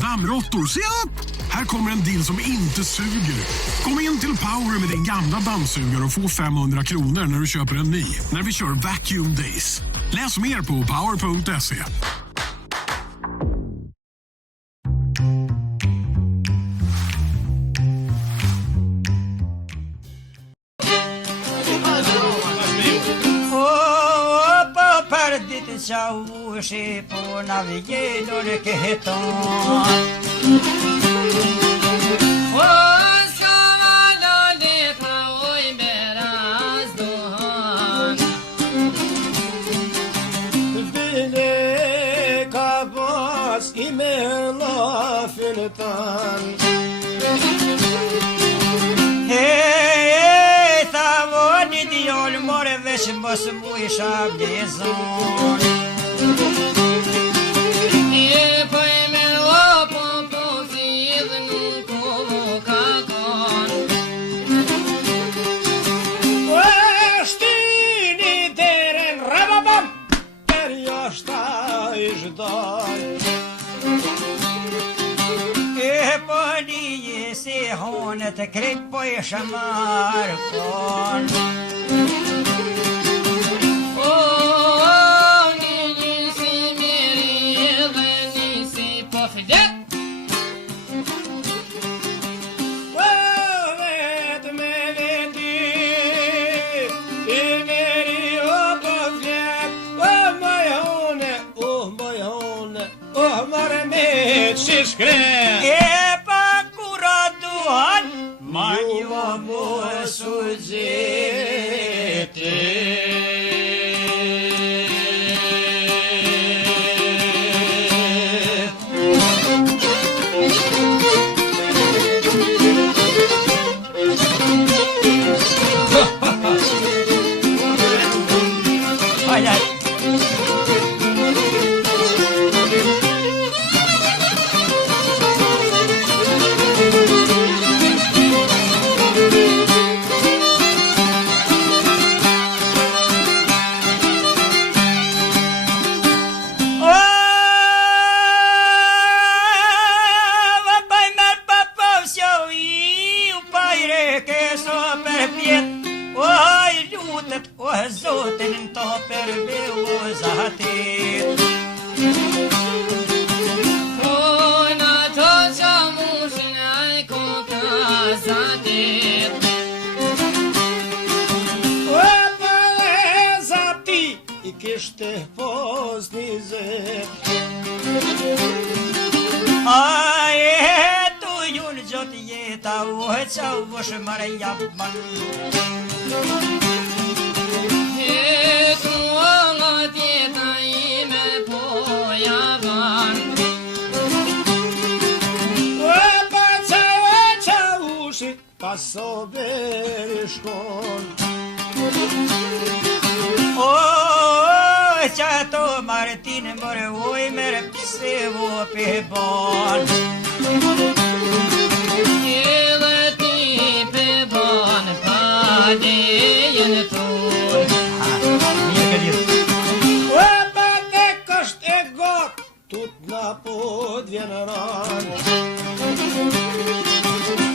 Dammråttor, se upp! Här kommer en deal som inte suger. Kom in till Power med din gamla dammsugare och få 500 kronor när du köper en ny. När vi kör Vacuum Days. Läs mer på power.se. Chauche por navigador que retorna. Hey, tavoni di olmore vesh bas muisha bezon. Honet kryp på Ishamarkon. Ni ser mer ni ser på fördet. Vet med det meri upp på fjäll. Mare med siskrä. Manio amor sujete. Ay, ay. Zoten to per velozatit. Ona to chamusnai kokazatit. Opalezati I kishte poznizet. Ai tu yul jotieta uhecha vosh marayabban. Passou berishkon. Oh, chato Martin more oi mere psevo pebon. Elati pebon pade yentur. Opa te kosht e got tut na podvjenan.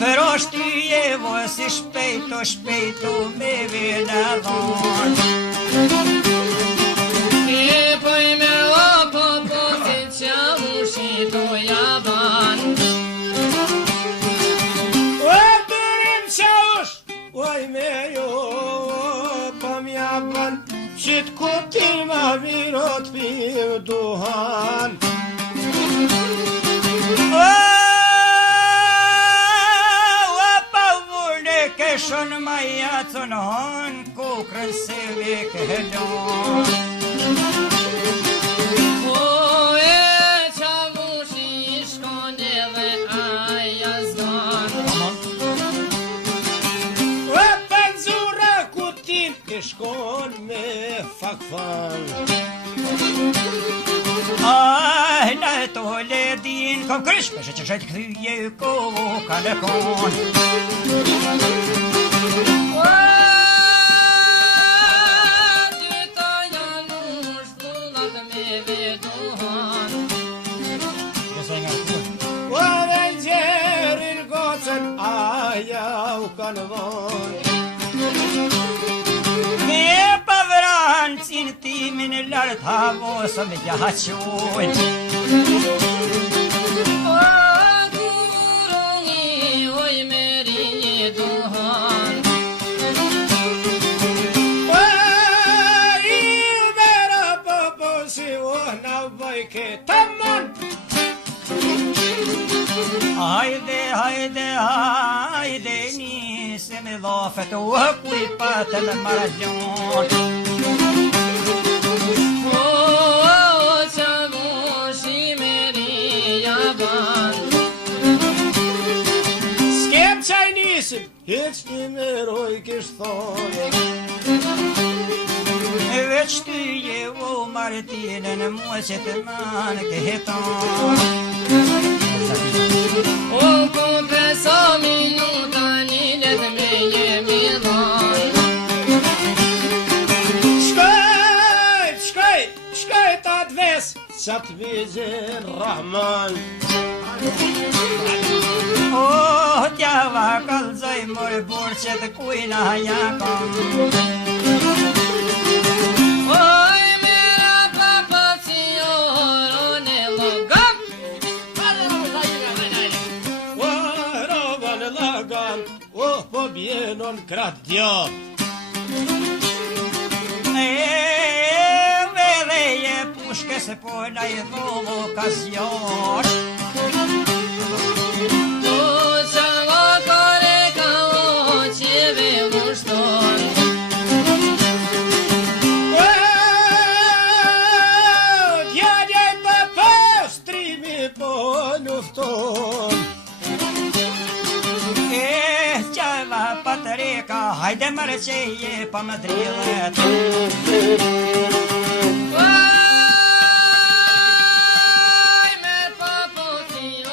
Però shtyjevo si shpejto me venavon. E poj me opo pozit qa ushito javan. O turim qa ush, oj me jo pam javan. Qit kutin ma virot pir duhan. Shon maya tonon kokran se vekelon. O e chamushi shkondeve ayazdan. O penzura kutin shkon me fakfal. Ai na to ledin kom krysh me shqet kthye koka në kon. kanë dhënë. Me pavrancin timin lart havosëm gjahaqojnë. Hajde nisem i dhafet u kuj patëm marajon. Që mushi meria ban. S'kem qaj nisim, hiq ti meroj kish thonë. Veç ty je u martinën mua që të manë këheton. O ku 5 minuta lilet me jemi dhan. Shkoj ta dves, qatë vizin Rahman. Tjava kalzoj mor burqet kujna jakon. Oj mera papa si oron e logam. Rovan lagan, po bjenon krat djab. Vedeje puške se pojna i dholo kazion. Hajde mërqeje pa më drillet. Vaj me papo si o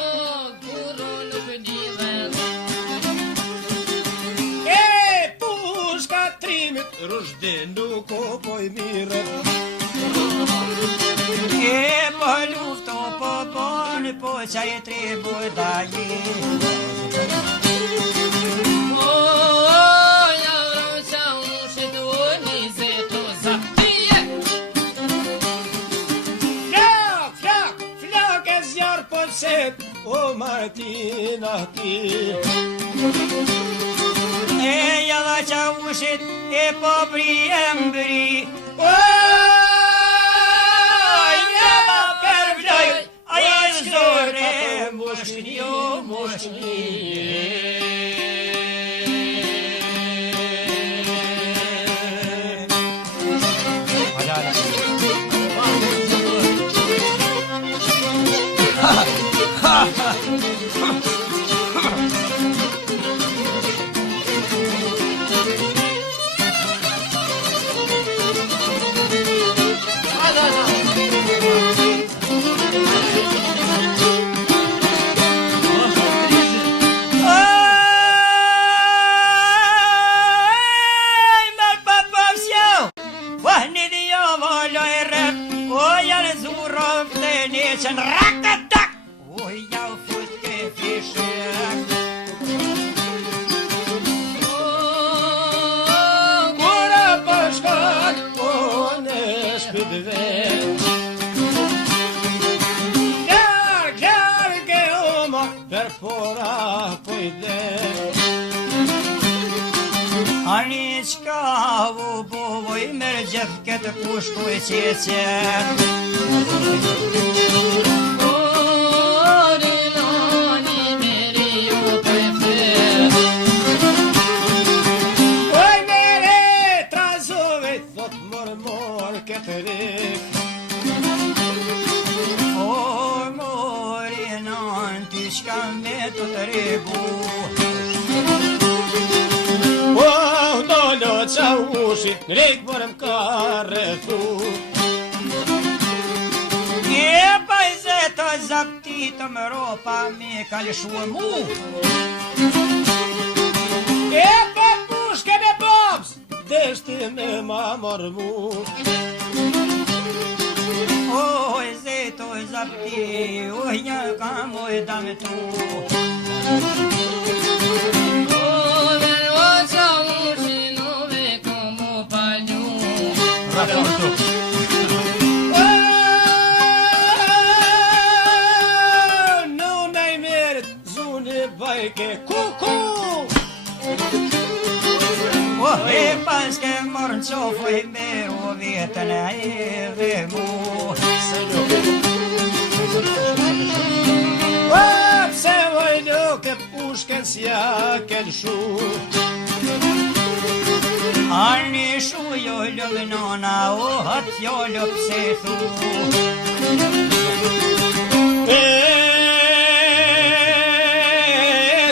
burro nuk dilet. Pushka trimit rushdi nuk o poj mire. Po lufto po boni po qaj tribu daji. O Martina ti Jalla qa ushit e po briembri. Jalla per vloj, aja zore moshni o moshni. Rakatak! Oj, jau futte fischer. Kura pashkat, po në shpidvet. Kjarke oma, per pora pojdet. Ani qka u bovoj mërë gjithë këtë pushku e qeqer. Qa ushit, rejk bërëm ka rrethu. Pa i zetë zapti të më ropa me kalëshu mu. Pa pushke me babs, deshti me ma marë mu. Oj zetë zapti, oj një kam oj dame tu. Ove e paske morën qofë i meru vjetën e vemu. Pse vojdo ke pushken s'ja kel shu. Arni shu jo lëvnona o hat jo lëpse thu.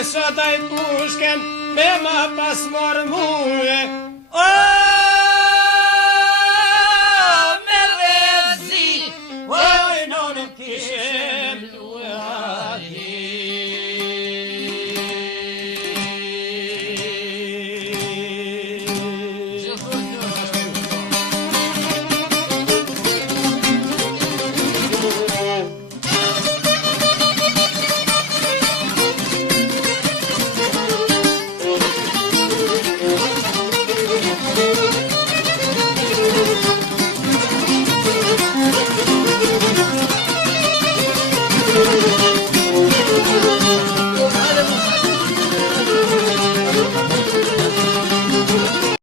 Sëtaj pushken me ma pas marë muë. Me vezi, oj në kishem